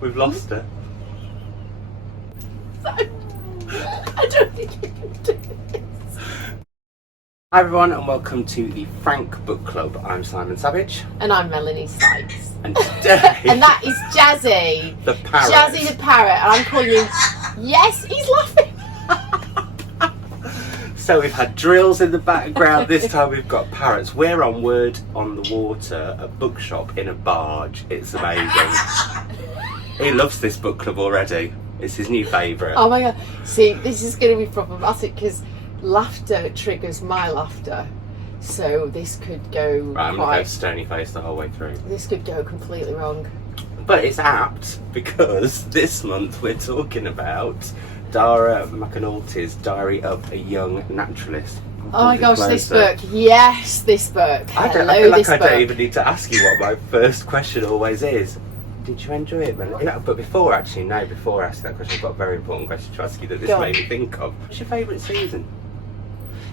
We've lost her. I don't think you can do this. Hi everyone and welcome to the Frank Book Club. I'm Simon Savidge. And I'm Melanie Sykes. And today... And that is Jazzy. The Parrot. Jazzy the Parrot. And I'm calling him... Yes, he's laughing. So we've had drills in the background. This time we've got parrots. We're on Word on the Water, a bookshop in a barge. It's amazing. He loves this book club already. It's his new favourite. Oh my god. See, this is going to be problematic because laughter triggers my laughter. So this could go Right, I'm going to go stony face the whole way through. This could go completely wrong. But it's apt because this month we're talking about Dara McAnulty's Diary of a Young Naturalist. Oh my gosh, this book. Yes, this book. I feel like I don't even need to ask you what my first question always is. Did you enjoy it, man? No, but before asking that question, I've got a very important question to ask you that this made me think of. What's your favourite season?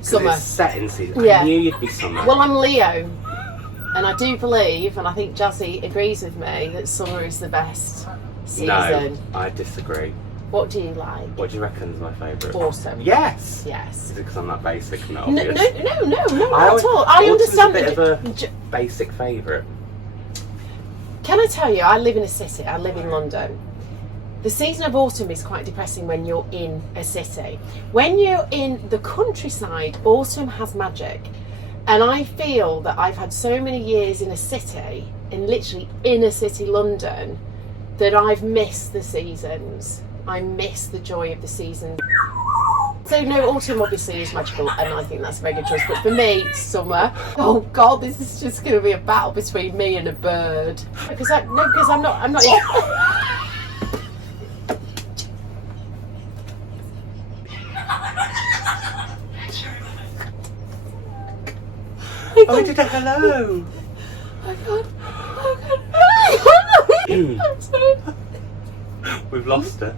Summer. It's set in season. Yeah. I knew you'd be summer. Well, I'm Leo, and I do believe, and I think Jazzy agrees with me, that summer is the best season. No, I disagree. What do you like? What do you reckon is my favourite? Autumn. Yes. Yes. Is it because I'm that basic? Not No, obvious. not at all. I understand. A bit of a basic favourite. Can I tell you, I live in a city, I live in London. The season of autumn is quite depressing when you're in a city. When you're in the countryside, autumn has magic. And I feel that I've had so many years in a city, in literally inner city London, that I've missed the seasons. I miss the joy of the season. So no, autumn obviously is magical, and I think that's a very good choice. But for me, summer. Oh God, this is just going to be a battle between me and a bird. Because I'm not. Oh, I did a hello. I'm sorry. We've lost her.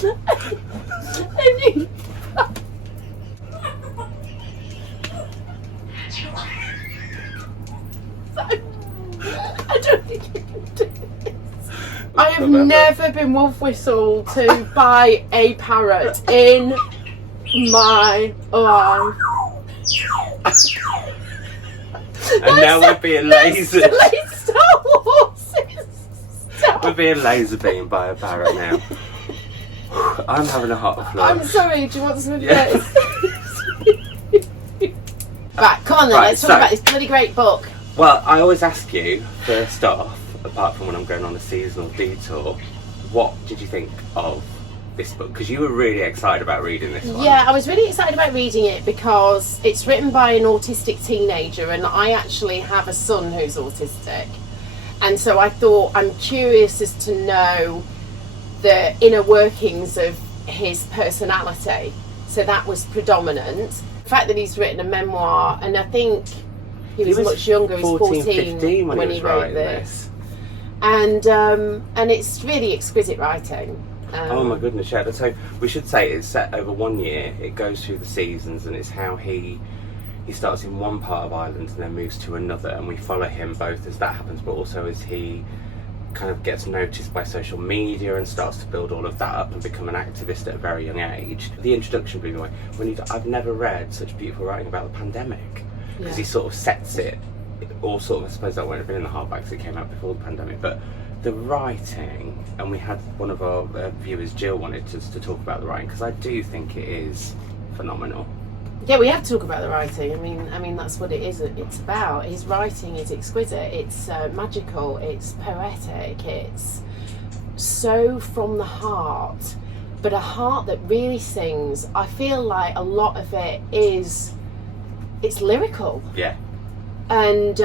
I don't think you can do this. I have never been wolf whistled to by a parrot in my life. And now we're being laser. We're being laser beamed by a parrot now. I'm having a hot flush. I'm sorry, do you want some advice? Right, come on then, let's talk about this bloody great book. Well, I always ask you, first off, apart from when I'm going on a seasonal detour, what did you think of this book? Because you were really excited about reading this one. Yeah, I was really excited about reading it because it's written by an autistic teenager, and I actually have a son who's autistic. And so I thought, I'm curious as to know the inner workings of his personality. So that was predominant. The fact that he's written a memoir, and I think he was much younger, he was 14 15 when he wrote this. And it's really exquisite writing. Oh my goodness, yeah. So we should say it's set over 1 year. It goes through the seasons, and it's how he starts in one part of Ireland and then moves to another, and we follow him both as that happens, but also as he kind of gets noticed by social media and starts to build all of that up and become an activist at a very young age. The introduction blew me away. I've never read such beautiful writing about the pandemic, because he sort of sets it, or sort of, I suppose that won't have been in the hardback because it came out before the pandemic, but the writing, and we had one of our viewers, Jill, wanted us to talk about the writing, because I do think it is phenomenal. Yeah, we have to talk about the writing. I mean that's what it is. It's about. His writing is exquisite. It's magical. It's poetic. It's so from the heart, but a heart that really sings. I feel like a lot of it is, it's lyrical. Yeah. And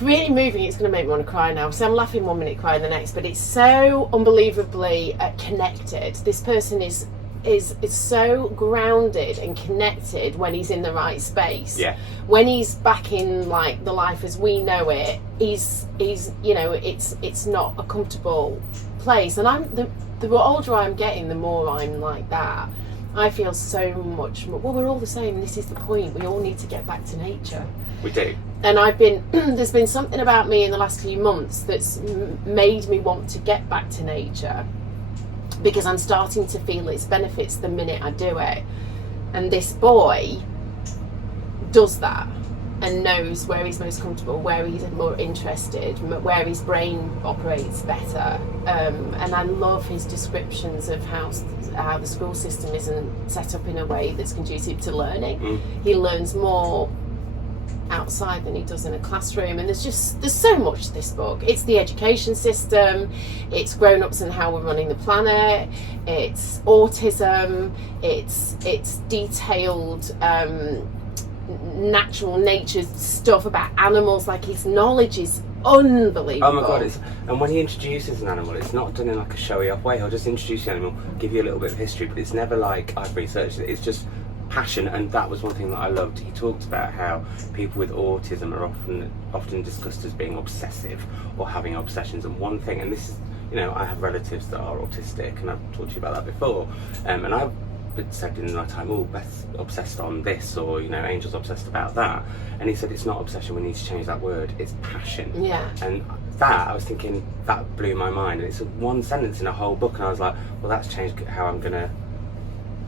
really moving. It's going to make me want to cry now. So I'm laughing 1 minute, crying the next. But it's so unbelievably connected. This person is so grounded and connected when he's in the right space. Yeah. When he's back in like the life as we know it, he's you know, it's not a comfortable place. And the older I'm getting, the more I'm like that. I feel so much more, well, we're all the same. This is the point. We all need to get back to nature. We do. And I've been there's been something about me in the last few months that's made me want to get back to nature, because I'm starting to feel its benefits the minute I do it. And this boy does that and knows where he's most comfortable, where he's more interested, where his brain operates better. And I love his descriptions of how the school system isn't set up in a way that's conducive to learning. He learns more outside than he does in a classroom, and there's so much to this book. It's the education system, it's grown-ups and how we're running the planet, it's autism, it's detailed natural nature stuff about animals. Like, his knowledge is unbelievable. Oh my god, and when he introduces an animal, it's not done in like a showy off way. He'll just introduce the animal, give you a little bit of history, but it's never like I've researched it. It's just passion. And that was one thing that I loved. He talked about how people with autism are often discussed as being obsessive or having obsessions. And one thing, and this is, you know, I have relatives that are autistic, and I've talked to you about that before, and I've been said in my time, oh, Beth's obsessed on this, or, you know, Angel's obsessed about that. And he said it's not obsession, we need to change that word, it's passion. Yeah. And that, I was thinking, that blew my mind. And it's one sentence in a whole book, and I was like, well, that's changed how I'm gonna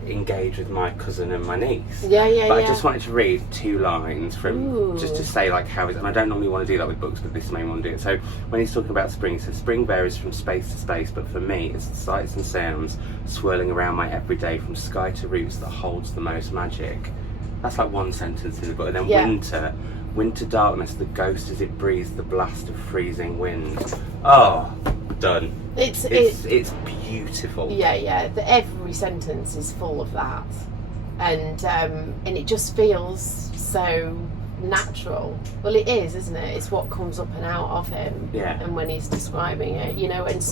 engage with my cousin and my niece. But I just wanted to read 2 lines from just to say like how is, and I don't normally want to do that with books, but this made me want to do it. So when he's talking about spring, he says spring varies from space to space, but for me it's the sights and sounds swirling around my everyday, from sky to roots, that holds the most magic. That's like one sentence in the book. And then winter darkness, the ghost as it breathes the blast of freezing wind. Oh, done. It's beautiful. Yeah. Every sentence is full of that, and it just feels so natural. Well, it is, isn't it? It's what comes up and out of him. Yeah. And when he's describing it, you know, and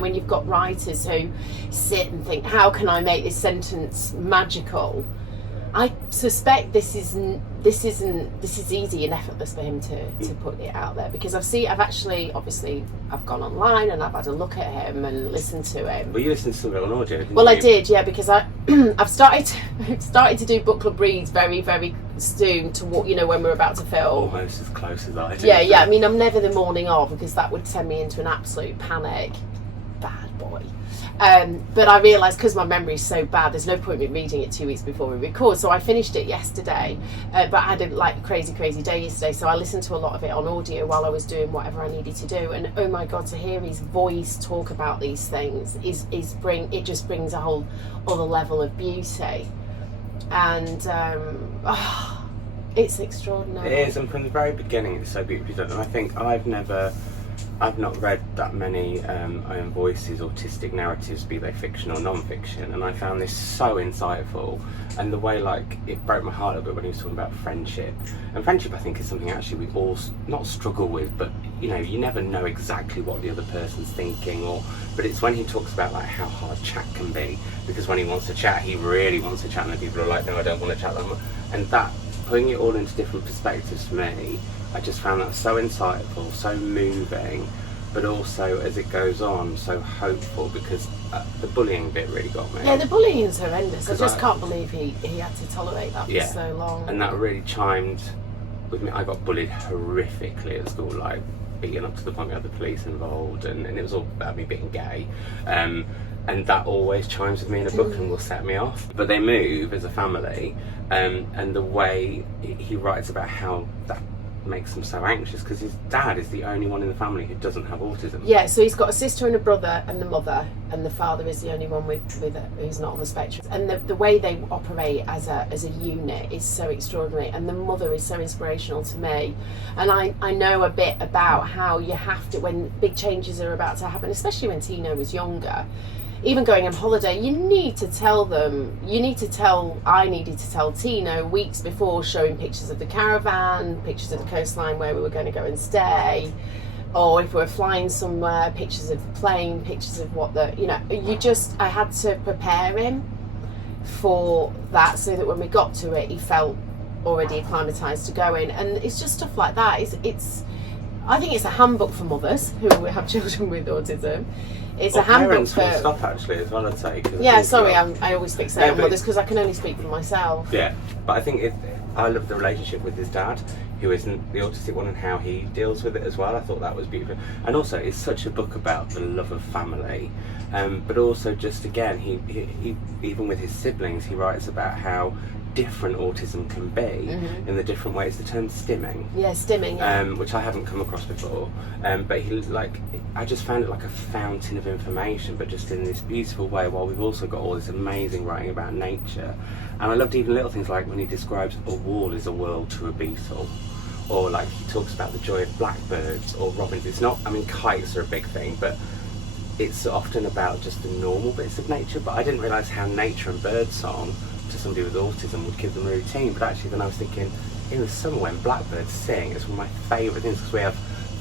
when you've got writers who sit and think, how can I make this sentence magical? I suspect this is easy and effortless for him to put it out there, because I've gone online and I've had a look at him and listened to him. Well, you listened to some of it on audio, didn't you? Well, I did, yeah, because I've started to do book club reads very, very soon to what, you know, when we're about to film. Almost as close as I do. Yeah. I mean, I'm never the morning of, because that would send me into an absolute panic. Bad boy. But I realised, because my memory is so bad, there's no point in reading it 2 weeks before we record. So I finished it yesterday, but I had a crazy day yesterday. So I listened to a lot of it on audio while I was doing whatever I needed to do. And oh my God, to hear his voice talk about these things it just brings a whole other level of beauty. And it's extraordinary. It is, and from the very beginning, it's so beautifully done. And I think I've not read that many own voices, autistic narratives, be they fiction or non-fiction, and I found this so insightful. And the way, like, it broke my heart a little bit when he was talking about friendship. And friendship, I think, is something actually we all not struggle with, but, you know, you never know exactly what the other person's thinking, but it's when he talks about like how hard chat can be, because when he wants to chat, he really wants to chat, and then people are like, no, I don't want to chat them. And that, putting it all into different perspectives for me, I just found that so insightful, so moving, but also, as it goes on, so hopeful, because the bullying bit really got me. Yeah, the bullying is horrendous. I just can't believe he had to tolerate that for so long. And that really chimed with me. I got bullied horrifically at school, like beaten up to the point we had the police involved, and it was all about me being gay. And that always chimes with me in a book and will set me off. But they move as a family, and the way he writes about how that makes him so anxious, because his dad is the only one in the family who doesn't have autism. Yeah, so he's got a sister and a brother and the mother, and the father is the only one who's not on the spectrum. And the way they operate as a unit is so extraordinary, and the mother is so inspirational to me. And I know a bit about how you have to, when big changes are about to happen, especially when Tino was younger, even going on holiday, I needed to tell Tino weeks before, showing pictures of the caravan, pictures of the coastline where we were going to go and stay, or if we were flying somewhere, pictures of the plane, pictures of I had to prepare him for that, so that when we got to it, he felt already acclimatised to going. And it's just stuff like that. I think it's a handbook for mothers who have children with autism. It's a handbook for stuff, actually, as well, I'd say. Yeah, sorry, I always fixate on mothers because I can only speak for myself. Yeah, but I think I love the relationship with his dad. who isn't the autistic one, and how he deals with it as well. I thought that was beautiful. And also, it's such a book about the love of family, but also just, again, he even with his siblings, he writes about how different autism can be in the different ways. The term stimming, which I haven't come across before, but I just found it like a fountain of information, but just in this beautiful way, while we've also got all this amazing writing about nature. And I loved even little things like when he describes a wall is a world to a beetle, or like he talks about the joy of blackbirds or robins. It's not, I mean, kites are a big thing, but it's often about just the normal bits of nature. But I didn't realise how nature and birdsong to somebody with autism would give them a routine. But actually, then I was thinking, in the summer when blackbirds sing, it's one of my favourite things, because we have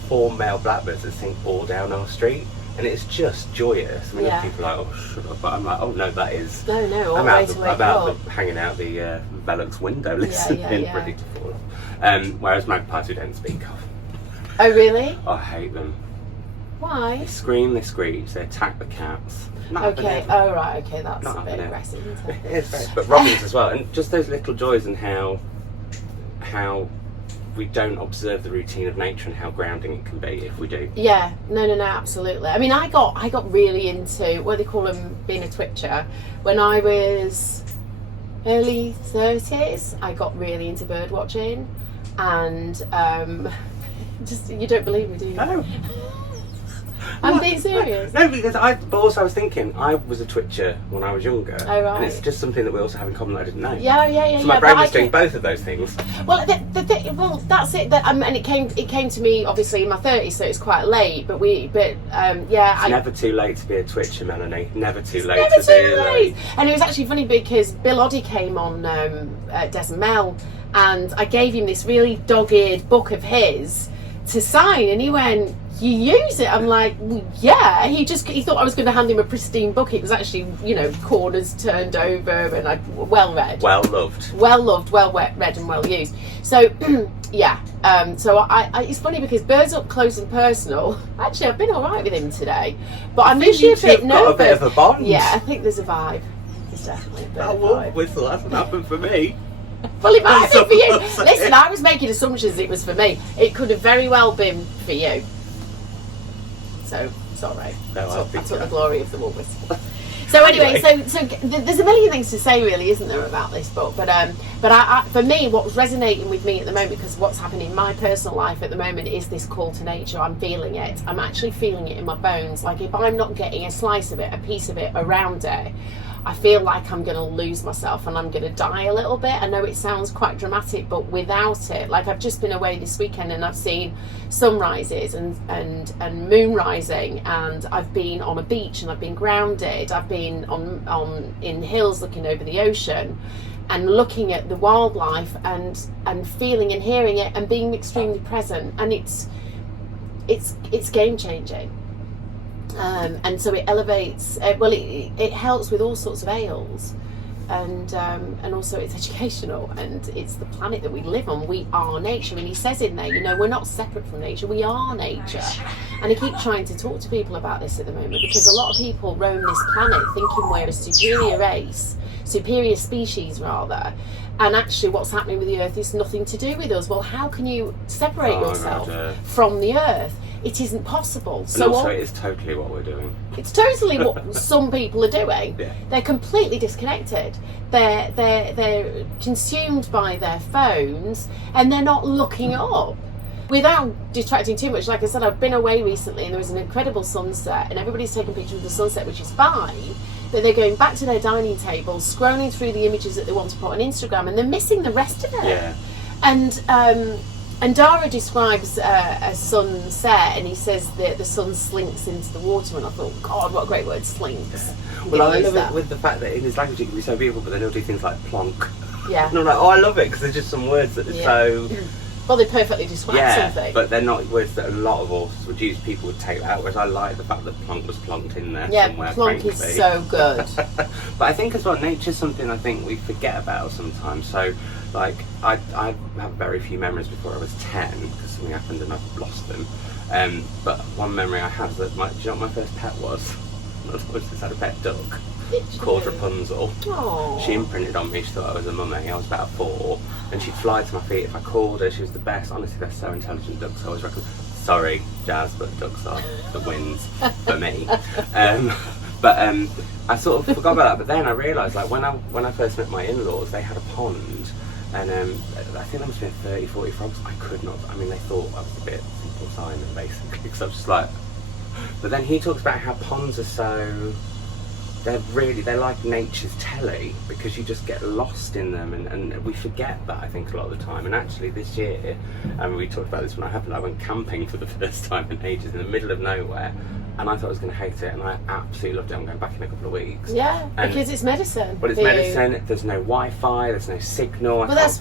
4 male blackbirds that sing all down our street, and it's just joyous. I mean, other people are like, oh, shut up, but I'm like, oh no, that is... No, I'm out hanging out the Velux window listening ready to fall off. Whereas magpies we don't speak of. Oh really? I hate them. Why? They scream, they screech, they attack the cats. Okay, oh right, okay, that's a bit aggressive, isn't it? It is very, but robins as well, and just those little joys, and how we don't observe the routine of nature, and how grounding it can be if we do. Yeah, no, absolutely. I mean, I got really into what they call them, being a twitcher. When I was early 30s, I got really into bird watching, and just, you don't believe me, do you? No. I'm being serious. No, because but also I was thinking, I was a twitcher when I was younger. Oh, right. And it's just something that we also have in common that I didn't know. Yeah. So my brain was doing both of those things. Well, that's it. And it came to me obviously in my 30s, so it's quite late. It's never too late to be a twitcher, Melanie. Never too late to be late. And it was actually funny because Bill Oddie came on Des and Mel, and I gave him this really dog-eared book of his to sign, and he went, "You use it?" I'm like, well, yeah. He thought I was going to hand him a pristine book. It was actually, corners turned over, and well read, well loved, well read, and well used. So yeah. So I it's funny because Bird's up close and personal. Actually, I've been all right with him today, but I'm usually a bit nervous. Got a bit of a bond. Yeah, I think there's a vibe. There's definitely a bit of a vibe. Whistle hasn't happened for me. Well, it might have been for you. Listen, I was making assumptions it was for me. It could have very well been for you. So, it's all right. I took the glory of the wool whistle. So anyway, so there's a million things to say, really, isn't there, about this book? But for me, what's resonating with me at the moment, because what's happening in my personal life at the moment is this call to nature. I'm feeling it. I'm actually feeling it in my bones. Like, if I'm not getting a slice of it, a piece of it around it, I feel like I'm going to lose myself and I'm going to die a little bit. I know it sounds quite dramatic, but without it, like, I've just been away this weekend and I've seen sunrises and moon rising, and I've been on a beach and I've been grounded. I've been in hills looking over the ocean and looking at the wildlife and feeling and hearing it and being extremely present, and it's game changing. And so it elevates. It helps with all sorts of ails, and also it's educational, and it's the planet that we live on. We are nature, and he says in there, we're not separate from nature. We are nature, and I keep trying to talk to people about this at the moment, because a lot of people roam this planet thinking we're a superior species rather. And actually what's happening with the earth is nothing to do with us. Well, how can you separate yourself from the earth? It isn't possible. And also it is totally what we're doing. It's totally what some people are doing. Yeah. They're completely disconnected. They're consumed by their phones, and they're not looking up. Without detracting too much, like I said, I've been away recently and there was an incredible sunset, and everybody's taking pictures of the sunset, which is fine, but they're going back to their dining table, scrolling through the images that they want to put on Instagram, and they're missing the rest of it. Yeah. And Dara describes a sunset, and he says that the sun slinks into the water, and I thought, God, what a great word, slinks. Well, I love it with the fact that in his language it can be so beautiful, but then he'll do things like plonk. Yeah. And I'm like, oh, I love it, because there's just some words that are so... Well, they perfectly describe something. But they're not words that a lot of authors would use. People would take out, whereas I like the fact that plonk was plonked in there somewhere. Yeah, plonk is so good. But I think as well, nature's something I think we forget about sometimes. So, like, I have very few memories before I was 10, because something happened and I've lost them. But one memory I have is that do you know what my first pet was? I just had a pet duck. called Rapunzel. Aww. She imprinted on me. She thought I was a mummy. I was about 4, and she'd fly to my feet if I called her. She was the best. Honestly, they're so intelligent, ducks. I always reckon. Sorry, Jazz, but ducks are the wins for me. I sort of forgot about that. But then I realised, like when I first met my in-laws, they had a pond, and I think there must have been 30, 40 frogs. I could not. I mean, they thought I was a bit Simple Simon, basically, because I was just like. But then he talks about how ponds are so. They're like nature's telly, because you just get lost in them, and we forget that, I think, a lot of the time. And actually this year, and we talked about this when it happened, I went camping for the first time in ages in the middle of nowhere, and I thought I was going to hate it, and I absolutely loved it. I'm going back in a couple of weeks. Yeah, because it's medicine. But it's medicine. There's no Wi-Fi. There's no signal. But that's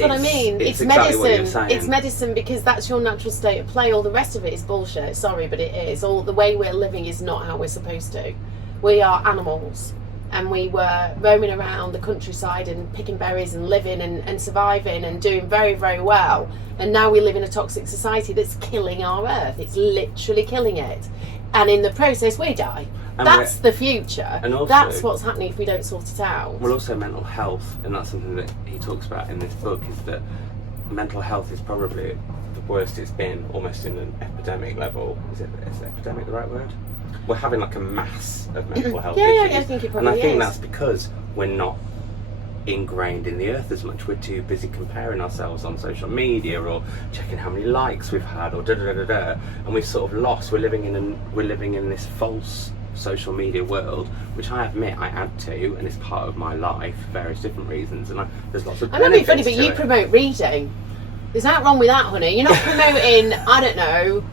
what I mean. It's exactly medicine. It's medicine because that's your natural state of play. All the rest of it is bullshit. Sorry, but it is. All the way we're living is not how we're supposed to. We are animals, and we were roaming around the countryside and picking berries and living and surviving and doing very, very well. And now we live in a toxic society that's killing our earth. It's literally killing it. And in the process, we die. And that's the future. And also, that's what's happening if we don't sort it out. Well, also mental health, and that's something that he talks about in this book, is that mental health is probably the worst it's been, almost in an epidemic level. Is epidemic the right word? We're having like a mass of mental health issues. Yeah, I think it probably is. And I think that's because we're not ingrained in the earth as much. We're too busy comparing ourselves on social media or checking how many likes we've had or and we've sort of lost. We're living in this false social media world, which I admit I add to, and it's part of my life for various different reasons. And there's lots of. I know it's funny, but you promote reading. There's nothing wrong with that, honey. You're not promoting. I don't know.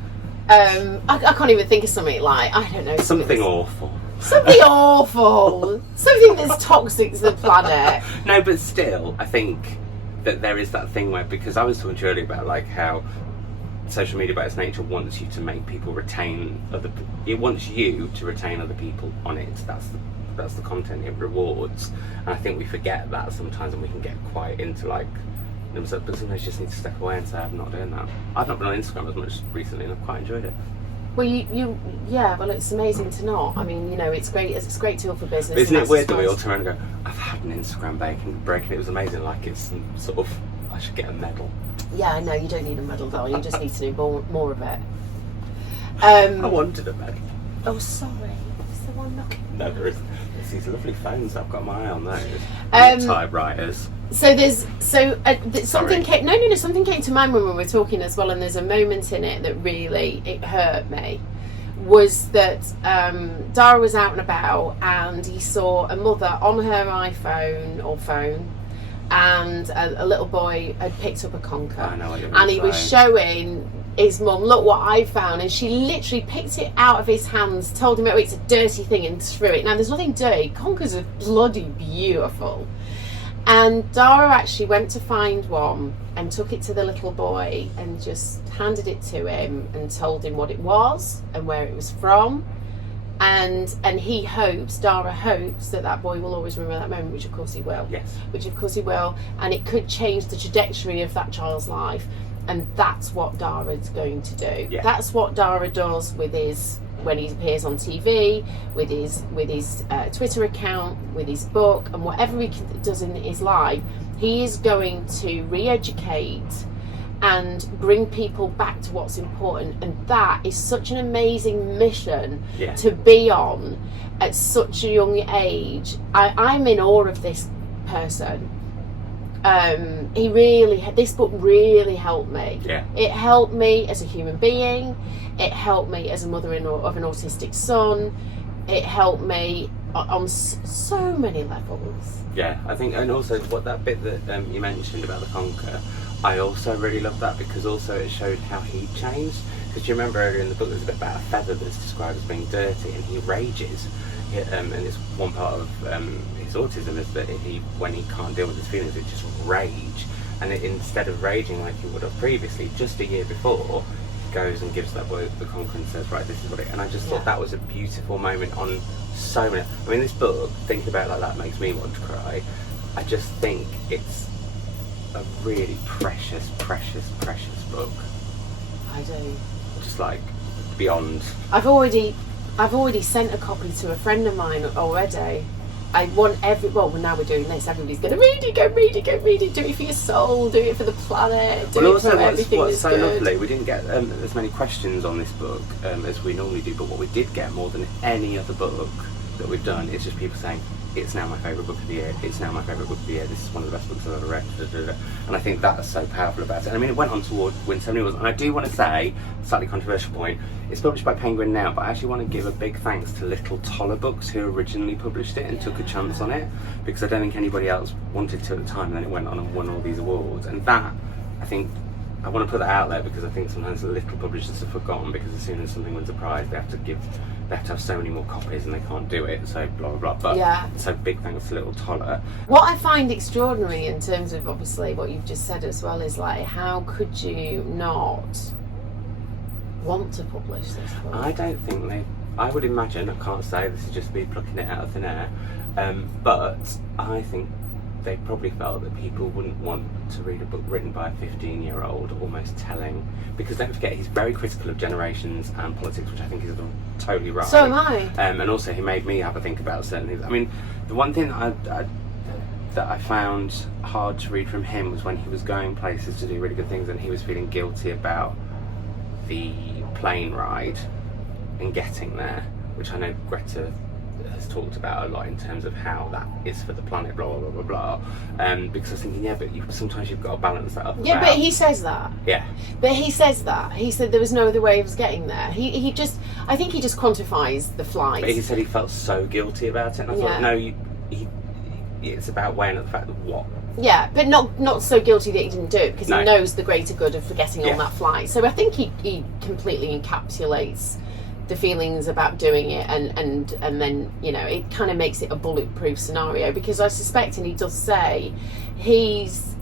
I can't even think of something like, I don't know. Something awful. Something awful. Something that's toxic to the planet. No, but still, I think that there is that thing where, because I was talking to you earlier about like how social media by its nature wants you to make people retain it wants you to retain other people on it. That's the content it rewards. And I think we forget that sometimes, and we can get quite into like, but sometimes you just need to step away and say, I'm not doing that. I've not been on Instagram as much recently, and I've quite enjoyed it. Well, well, it's amazing to not. I mean, it's great. It's a great tool for business. Isn't it weird that we all turn around and go, I've had an Instagram break, and it was amazing. Like it's some sort of, I should get a medal. Yeah, I know. You don't need a medal, though. You just need to do more of it. I wanted a medal. Oh, sorry. Is there one knocking? No, there isn't. There's these lovely phones. I've got my eye on those. Typewriters. So something came. No. Something came to mind when we were talking as well, and there's a moment in it that really it hurt me. Was that Dara was out and about, and he saw a mother on her iPhone or phone, and a little boy had picked up a conker. I know what you're and he was showing his mum, look what I found, and she literally picked it out of his hands, told him, oh, it's a dirty thing, and threw it. Now there's nothing dirty. Conkers are bloody beautiful. And Dara actually went to find one and took it to the little boy and just handed it to him and told him what it was and where it was from. And Dara hopes that boy will always remember that moment, which of course he will. Yes. Which of course he will. And it could change the trajectory of that child's life. And that's what Dara's going to do. Yeah. That's what Dara does with when he appears on TV, with his Twitter account, with his book, and whatever he does in his life, he is going to re-educate and bring people back to what's important. And that is such an amazing mission to be on at such a young age. I'm in awe of this person. This book really helped me. Yeah. It helped me as a human being. It helped me as a mother of an autistic son. It helped me on so many levels. Yeah, I think, and also what that bit that you mentioned about the conker, I also really love that, because also it showed how he changed. Because you remember earlier in the book there's a bit about a feather that's described as being dirty, and he rages. And it's one part of his autism is that when he can't deal with his feelings, it just rage. And instead of raging like he would have previously, just a year before, he goes and gives that boy the conker and says, right, this is what it. And I just thought that was a beautiful moment on so many. I mean, this book, thinking about it like that, makes me want to cry. I just think it's a really precious I do. Just like beyond. I've already I've already sent a copy to a friend of mine already. I want well, now we're doing this, everybody's going to read it, go read it, go read it, do it for your soul, do it for the planet, do it for everything what's that's so good. lovely, we didn't get as many questions on this book as we normally do, but what we did get more than any other book that we've done is just people saying, it's now my favourite book of the year, it's now my favourite book of the year, this is one of the best books I've ever read, and I think that's so powerful about it. And I mean, it went on to win so many awards, and I do want to say, slightly controversial point, it's published by Penguin now, but I actually want to give a big thanks to Little Toller Books, who originally published it and took a chance on it, because I don't think anybody else wanted to at the time, and then it went on and won all these awards. And that, I think, I want to put that out there, because I think sometimes the little publishers are forgotten, because as soon as something wins a prize, they have to have so many more copies and they can't do it, so blah blah blah. But so big thanks to Little Toller. What I find extraordinary in terms of obviously what you've just said as well is like, how could you not want to publish this book? I don't think I would imagine, I can't say, this is just me plucking it out of thin air, but I think they probably felt that people wouldn't want to read a book written by a 15-year-old almost telling, because don't forget, he's very critical of generations and politics, which I think is totally right. So am I. And also he made me have a think about certain things. I mean, the one thing that I found hard to read from him was when he was going places to do really good things and he was feeling guilty about the plane ride and getting there, which I know Greta has talked about a lot in terms of how that is for the planet, blah blah blah blah blah. Because I was thinking, yeah, but sometimes you've got to balance that up. Yeah, but he says that. Yeah. But he says that. He said there was no other way of getting there. I think he just quantifies the flight. But he said he felt so guilty about it, and I thought, no, it's about weighing up the fact of what. Yeah, but not so guilty that he didn't do it, because No. he knows the greater good of getting on that flight. So I think he completely encapsulates the feelings about doing it, and then, you know, it kind of makes it a bulletproof scenario, because I suspect, and he does say, he's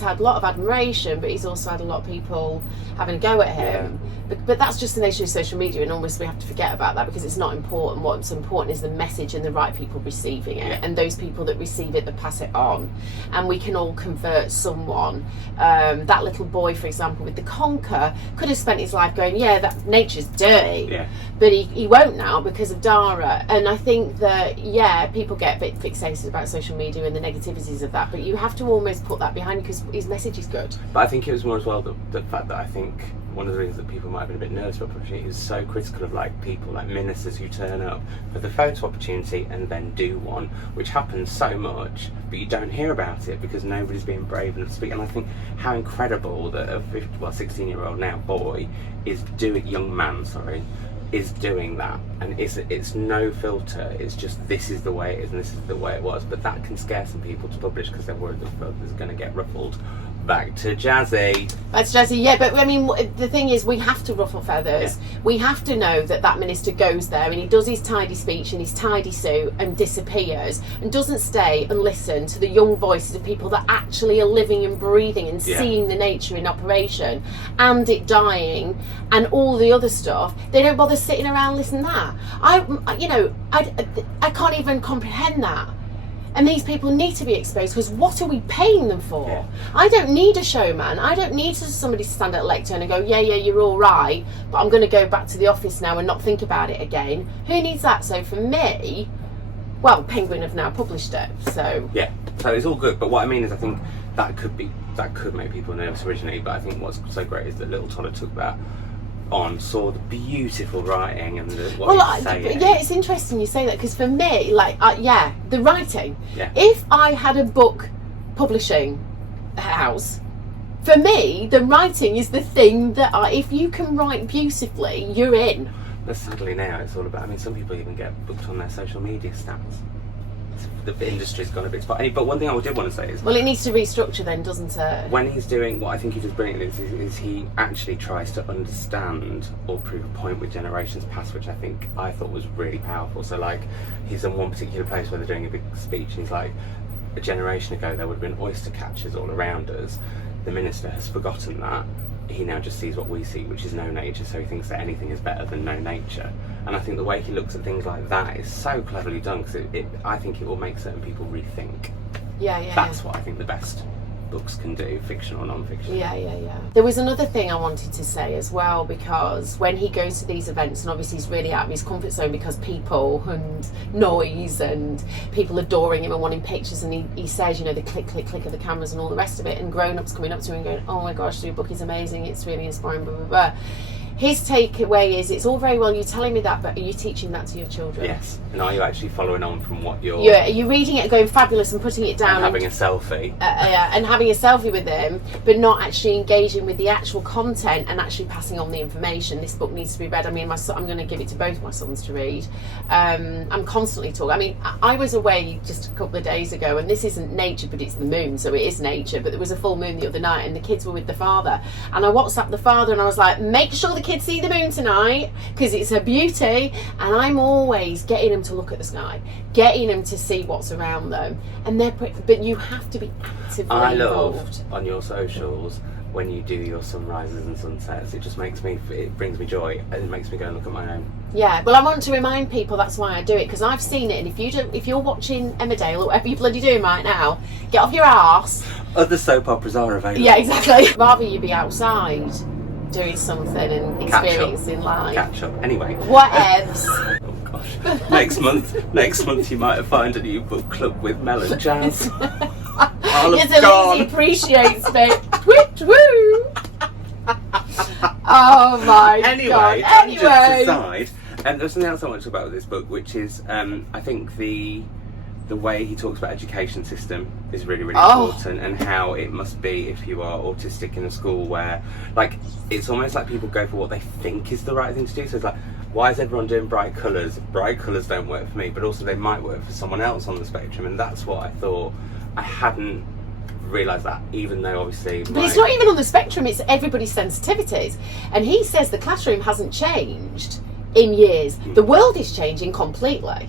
had a lot of admiration, but he's also had a lot of people having a go at him. But that's just the nature of social media, and almost we have to forget about that, because it's not important. What's important is the message and the right people receiving it, and those people that receive it, that pass it on. And we can all convert someone. That little boy, for example, with the conker, could have spent his life going, yeah, that nature's dirty, but he won't now because of Dara. And I think that, people get a bit fixated about social media and the negativities of that, but you have to almost put that behind, because his message is good. But I think it was more as well the fact that I think one of the things that people might have been a bit nervous about publishing, he was so critical of like people like ministers who turn up for the photo opportunity and then do one, which happens so much, but you don't hear about it because nobody's being brave enough to speak. And I think how incredible that a 16-year-old now boy is doing that, and it's no filter, it's just, this is the way it is and this is the way it was. But that can scare some people to publish because they're worried that feathers are going to get ruffled. Back to Jazzy. That's Jazzy, yeah, but I mean, the thing is, we have to ruffle feathers. We have to know that minister goes there and he does his tidy speech and his tidy suit and disappears and doesn't stay and listen to the young voices of people that actually are living and breathing and seeing the nature in operation and it dying and all the other stuff. They don't bother sitting around listening to that. I can't even comprehend that. And these people need to be exposed, because what are we paying them for? Yeah. I don't need a showman. I don't need somebody to stand at a lectern and go, yeah, you're all right, but I'm going to go back to the office now and not think about it again. Who needs that? So for me, well, Penguin have now published it, so... Yeah, so it's all good, but what I mean is I think that could make people nervous originally, but I think what's so great is that Little Toller took that on, saw the beautiful writing and what he's saying. Yeah, it's interesting you say that, because for me, the writing. Yeah. If I had a book publishing house, for me, the writing is the thing that if you can write beautifully, you're in. But sadly now it's all about, I mean, some people even get booked on their social media stats. The industry's gone a bit spotty. But one thing I did want to say is... Well, it needs to restructure then, doesn't it? When he's doing, what I think he does brilliantly is he actually tries to understand or prove a point with generations past, which I thought was really powerful. So like, he's in one particular place where they're doing a big speech and he's like, a generation ago there would have been oyster catchers all around us. The minister has forgotten that. He now just sees what we see, which is no nature, so he thinks that anything is better than no nature. And I think the way he looks at things like that is so cleverly done, because I think it will make certain people rethink. Yeah. That's what I think the best books can do, fiction or non-fiction. Yeah. There was another thing I wanted to say as well, because when he goes to these events, and obviously he's really out of his comfort zone because people and noise and people adoring him and wanting pictures, and he says, you know, the click, click, click of the cameras and all the rest of it, and grown-ups coming up to him and going, oh my gosh, your book is amazing, it's really inspiring, blah, blah, blah. His takeaway is, it's all very well you telling me that, but are you teaching that to your children? Yes. And are you actually following on from what you're... Yeah, are you reading it and going fabulous and putting it down and having a selfie? And having a selfie with them, but not actually engaging with the actual content and actually passing on the information. This book needs to be read. I mean, I'm going to give it to both my sons to read. I'm constantly talking. I mean, I was away just a couple of days ago, and this isn't nature, but it's the moon, so it is nature. But there was a full moon the other night, and the kids were with the father. And I WhatsApped the father, and I was like, make sure the kids see the moon tonight, because it's a beauty. And I'm always getting them to look at the sky, getting them to see what's around them, and but you have to be actively involved. Love on your socials when you do your sunrises and sunsets. It just it brings me joy, and it makes me go and look at my own. Yeah, well, I want to remind people that's why I do it, because I've seen it. And if you're watching Emmerdale or whatever you're bloody doing right now, get off your arse. Other soap operas are available. Yeah, exactly. Rather you be outside doing something and experiencing life. Catch up. Anyway. Whatevs. Oh gosh. Next month you might find a new book club with Mel and Jazz. Yes, Elise appreciates me. Twit woo. Oh my god. Anyway. Just aside, there's something else I want to talk about with this book, which is I think the way he talks about education system is really, really important, and how it must be if you are autistic in a school where, like, it's almost like people go for what they think is the right thing to do. So it's like, why is everyone doing bright colours? Bright colours don't work for me, but also they might work for someone else on the spectrum, and that's what I thought. I hadn't realised that, even though obviously... But it's not even on the spectrum, it's everybody's sensitivities. And he says the classroom hasn't changed in years. The world is changing completely,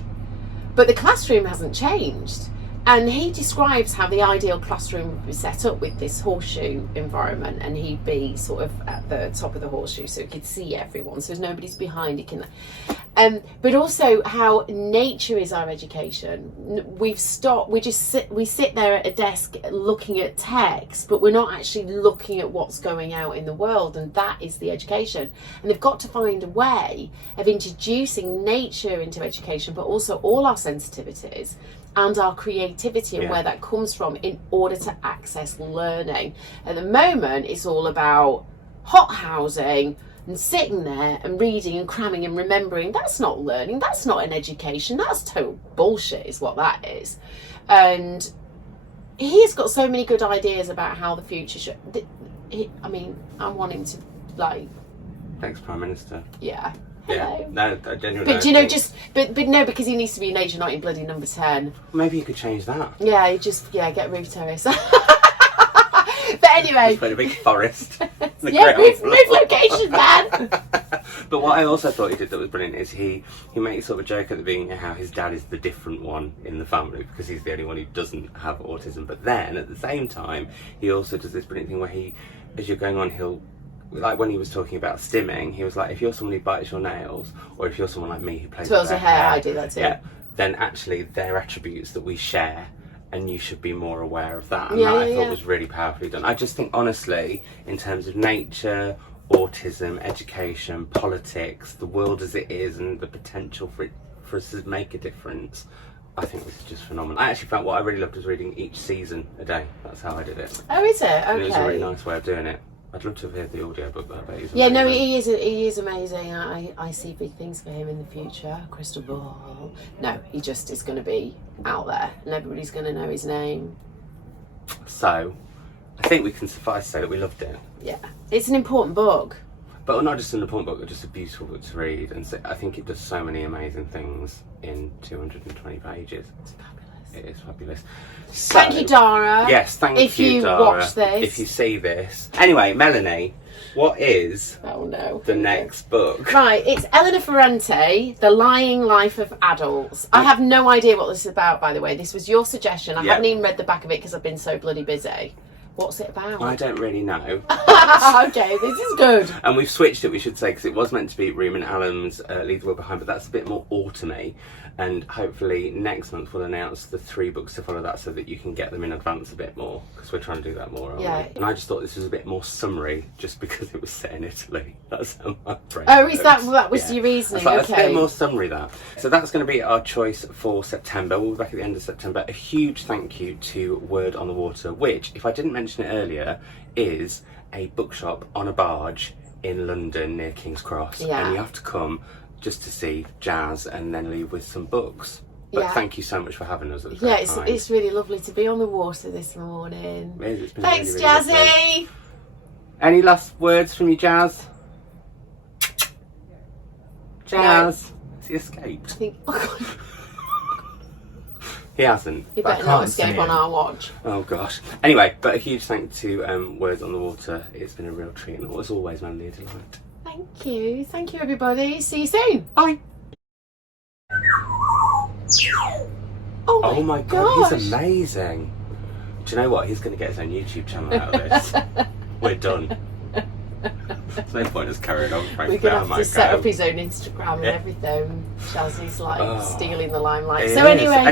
but the classroom hasn't changed. And he describes how the ideal classroom would be set up with this horseshoe environment, and he'd be sort of at the top of the horseshoe so he could see everyone, so nobody's behind, he can... but also how nature is our education. We sit there at a desk looking at text, but we're not actually looking at what's going out in the world, and that is the education. And they've got to find a way of introducing nature into education, but also all our sensitivities and our creativity and where that comes from in order to access learning. At the moment, it's all about hot housing and sitting there and reading and cramming and remembering. That's not learning, that's not an education, that's total bullshit is what that is. And he's got so many good ideas about how the future should... I mean, I want him to, like... Next Prime Minister. Yeah. Yeah, no, I genuinely. But you know, but no, because he needs to be in nature, not in bloody number 10. Maybe you could change that. Yeah, get Ruth Terrace. But anyway, just put a big forest. Move location, man. But what I also thought he did that was brilliant is he makes sort of a joke at the beginning of how his dad is the different one in the family because he's the only one who doesn't have autism. But then at the same time, he also does this brilliant thing where he, as you're going on, he'll. Like when he was talking about stimming, he was like, if you're someone who bites your nails, or if you're someone like me who plays with their hair, I do that too. Yeah, then actually they're attributes that we share, and you should be more aware of that. And that I thought was really powerfully done. I just think, honestly, in terms of nature, autism, education, politics, the world as it is, and the potential for us to make a difference, I think this is just phenomenal. I actually found what I really loved was reading each season a day. That's how I did it. Oh, is it? Okay. And it was a really nice way of doing it. I'd love to have heard the audio book, but I bet he's amazing. Yeah, no, he is amazing. I see big things for him in the future. Crystal ball. No, he just is going to be out there, and everybody's going to know his name. So, I think we can suffice to say that we loved it. Yeah, it's an important book. But not just an important book, but just a beautiful book to read. And so I think it does so many amazing things in 220 pages. It's fabulous. It is fabulous. So, thank you, Dara. Yes, thank you, Dara. If you watch this. If you see this. Anyway, Melanie, what is the next book? Right, it's Elena Ferrante, The Lying Life of Adults. I have no idea what this is about, by the way. This was your suggestion. I haven't even read the back of it because I've been so bloody busy. What's it about? I don't really know. Okay, this is good. And we've switched it, we should say, because it was meant to be Ream and Allen's Leave the World Behind, but that's a bit more autumny. And hopefully next month we'll announce the 3 books to follow that so that you can get them in advance a bit more, because we're trying to do that more, aren't we? And I just thought this was a bit more summery just because it was set in Italy. That's how my brain works. That was your reasoning? Like, it's a bit more summery, that. So that's going to be our choice for September. We'll be back at the end of September. A huge thank you to Word on the Water, which, if I didn't mention it earlier, is a bookshop on a barge in London near King's Cross. And you have to come just to see Jazz and then leave with some books. But thank you so much for having us at the time. It's really lovely to be on the water this morning. It's been Thanks, really, really Jazzy. Lovely. Any last words from you, Jazz? Jazz? Has he escaped? I think, oh God. He hasn't. You better not escape on our watch. Oh gosh. Anyway, but a huge thank you to Words on the Water. It's been a real treat, and as always, Melanie, a delight. Thank you. Thank you, everybody. See you soon. Bye. Oh my God, he's amazing. Do you know what? He's going to get his own YouTube channel out of this. We're done. There's no point in us carrying on. We're going to have to set up his own Instagram and everything. Jazzy's like stealing the limelight. So anyway.